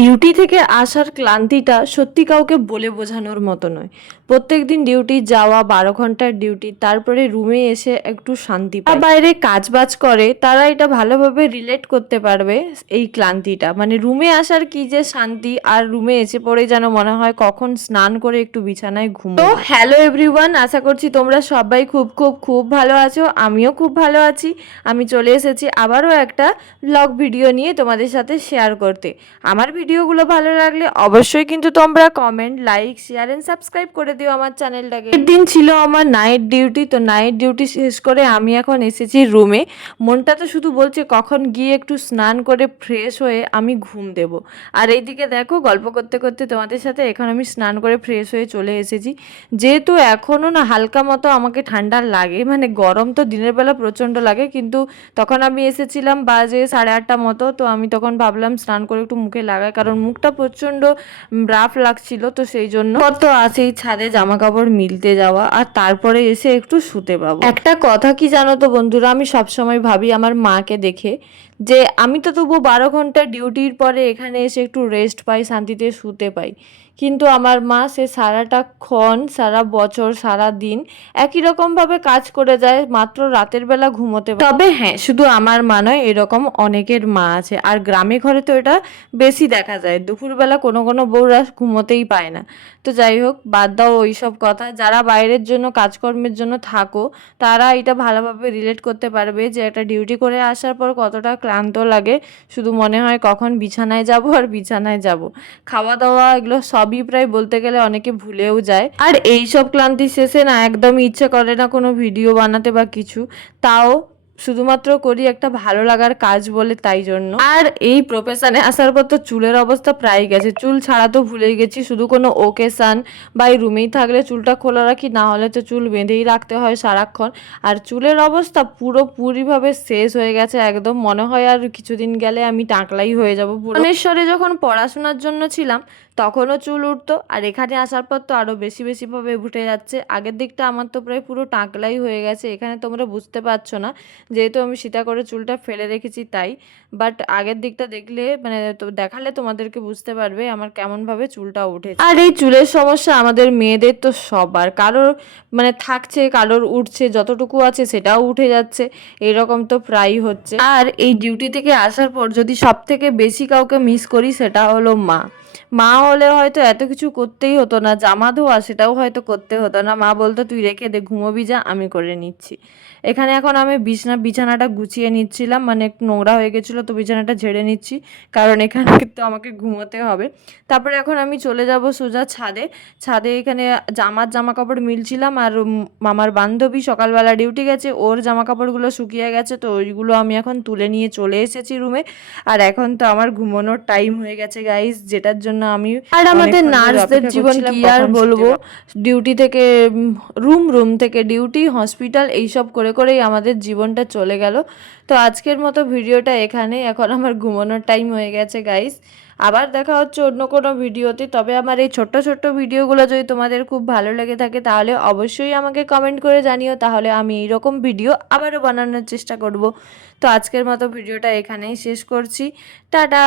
Duty থেকে আসার ক্লান্তিটা সত্যি কাউকে বলে বোঝানোর মতো নয়। প্রত্যেকদিন ডিউটি যাওয়া 12 ঘন্টার ডিউটি, তারপরে রুমে এসে একটু শান্তি পায়। বাইরে কাজ বাজ করে তারা এটা ভালোভাবে রিলেট করতে পারবে। এই ক্লান্তিটা মানে রুমে আসার কি যে শান্তি, আর রুমে এসে পড়ে যেন মনে হয় কখন স্নান করে একটু বিছানায় ঘুমো। তো হ্যালো এভরিওয়ান, আশা করছি তোমরা সবাই খুব খুব খুব ভালো আছো। আমিও খুব ভালো আছি। আমি চলে এসেছি আবারও একটা ব্লগ ভিডিও নিয়ে তোমাদের সাথে শেয়ার করতে। আমার ভিডিওগুলো ভালো লাগলে অবশ্যই কিন্তু তোমরা comment, like, share and subscribe করে দিও আমার চ্যানেলটাকে। দিন ছিল আমার নাইট ডিউটি, তো নাইট ডিউটি শেষ করে আমি এখন এসেছি রুমে। মনটা তো শুধু বলছে কখন গিয়ে একটু স্নান করে ফ্রেশ হয়ে আমি ঘুম দেব। আর এইদিকে দেখো গল্প করতে করতে তোমাদের সাথে এখন আমি স্নান করে ফ্রেশ হয়ে চলে এসেছি। যেহেতু এখনও না হালকা মতো আমাকে ঠান্ডা লাগে, মানে গরম তো দিনের বেলা প্রচণ্ড লাগে, কিন্তু তখন আমি এসেছিলাম বাজে 8:30 মতো। তো আমি তখন ভাবলাম স্নান করে একটু মুখে লাগাই, কারণ মুখটা প্রচণ্ড রাফ লাগছিল। তো সেই জন্য কত আছেই ছাদে জামা কাপড় মিলতে যাওয়া, আর তারপরে এসে একটু শুতে পাবো। একটা কথা কি জানো তো বন্ধুরা, আমি সবসময় ভাবি আমার মাকে দেখে যে আমি তো তবু 12 ঘন্টা ডিউটির পরে এখানে এসে একটু রেস্ট পাই, শান্তিতে শুতে পাই, কিন্তু আমার মা সে সারাটাক্ষণ, সারা বছর, সারা দিন একই রকমভাবে কাজ করে যায়, মাত্র রাতের বেলা ঘুমোতে। তবে হ্যাঁ, শুধু আমার মা নয়, এরকম অনেকের মা আছে। আর গ্রামে ঘরে তো এটা বেশি দেখা যায়, দুপুরবেলা কোনো কোনো বউরা ঘুমোতেই পায় না। তো যাই হোক, বাদ দাও ওই সব কথা। যারা বাইরের জন্য, কাজকর্মের জন্য থাকো, তারা এটা ভালোভাবে রিলেট করতে পারবে যে একটা ডিউটি করে আসার পর কতটা ক্লান্ত লাগে। শুধু মনে হয় কখন বিছানায় যাব আর বিছানায় যাব। খাওয়া দাওয়া এগুলো সবই প্রায় বলতে গেলে অনেকে ভুলেও যায়। আর এই সব ক্লান্তি শেষে না একদমই ইচ্ছে করে না কোনো ভিডিও বানাতে বা কিছু, তাও শুধুমাত্র করি একটা ভালো লাগার কাজ বলে, তাই জন্য। আর এই প্রফেশনে আসার পর তো চুলের অবস্থা প্রায় গেছে, চুল ছাড়া তো ভুলেই গেছি। শুধু কোনো ওকেশান বা এই রুমেই থাকলে চুলটা খোলা রাখি, না হলে তো চুল বেঁধেই রাখতে হয় সারাক্ষণ। আর চুলের অবস্থা পুরোপুরিভাবে শেষ হয়ে গেছে একদম। মনে হয় আর কিছুদিন গেলে আমি টাকলাই হয়ে যাবো। ভুবনেশ্বরে যখন পড়াশোনার জন্য ছিলাম তখনও চুল উঠতো, আর এখানে আসার পর তো আরও বেশি বেশিভাবে উঠে যাচ্ছে। আগের দিকটা আমার তো প্রায় পুরো টাকলাই হয়ে গেছে, এখানে তোমরা বুঝতে পারছো না যেহেতু আমি সিধা করে চুলটা ফেলে রেখেছি তাই। বাট আগের দিকটা দেখলে, মানে তো দেখালে তোমাদেরকে বুঝতে পারবে আমার কেমনভাবে চুলটা উঠেছে। আর এই চুলের সমস্যা আমাদের মেয়েদের তো সবার, কারোর মানে থাকছে, কারোর উঠছে, যতটুকু আছে সেটাও উঠে যাচ্ছে, এরকম তো প্রায়ই হচ্ছে। আর এই ডিউটি থেকে আসার পর যদি সব থেকে বেশি কাউকে মিস করি সেটা হলো মা। মা হলে হয়তো এত কিছু করতেই হতো না, জামা ধোয়া সেটাও হয়তো করতে হতো না। মা বলতো তুই রেখে দে, ঘুমোবি যা, আমি করে নিচ্ছি। এখানে এখন আমি বিছানাটা গুছিয়ে নিচ্ছিলাম, মানে একটু নোংরা হয়ে গেছিলো, তো বিছানাটা ঝেড়ে নিচ্ছি, কারণ এখানে তো আমাকে ঘুমোতে হবে। তারপরে এখন আমি চলে যাব সোজা ছাদে। ছাদে এখানে জামা কাপড় মিলছিলাম, আর আমার বান্ধবী সকালবেলা ডিউটি গেছে, ওর জামা কাপড়গুলো শুকিয়ে গেছে, তো ওইগুলো আমি এখন তুলে নিয়ে চলে এসেছি রুমে। আর এখন তো আমার ঘুমানোর টাইম হয়ে গেছে গাইস, যেটার জন্য আমি, আর আমাদের নার্সদের জীবন কি আর বলবো, ডিউটি থেকে রুম থেকে ডিউটি, হসপিটাল, এইসব করে করেই আমাদের জীবনটা চলে গেল। তো আজকের মতো ভিডিওটা এখানে, এখন আমার ঘুমানোর টাইম হয়ে গেছে গাইস। আবার দেখা হচ্ছে অন্য কোনো ভিডিওতে। তবে আমার এই ছোট্ট ছোট্ট ভিডিওগুলো যদি তোমাদের খুব ভালো লেগে থাকে তাহলে অবশ্যই আমাকে কমেন্ট করে জানিও, তাহলে আমি এইরকম ভিডিও আবারও বানানোর চেষ্টা করব। তো আজকের মতো ভিডিওটা এখানেই শেষ করছি। টাটা।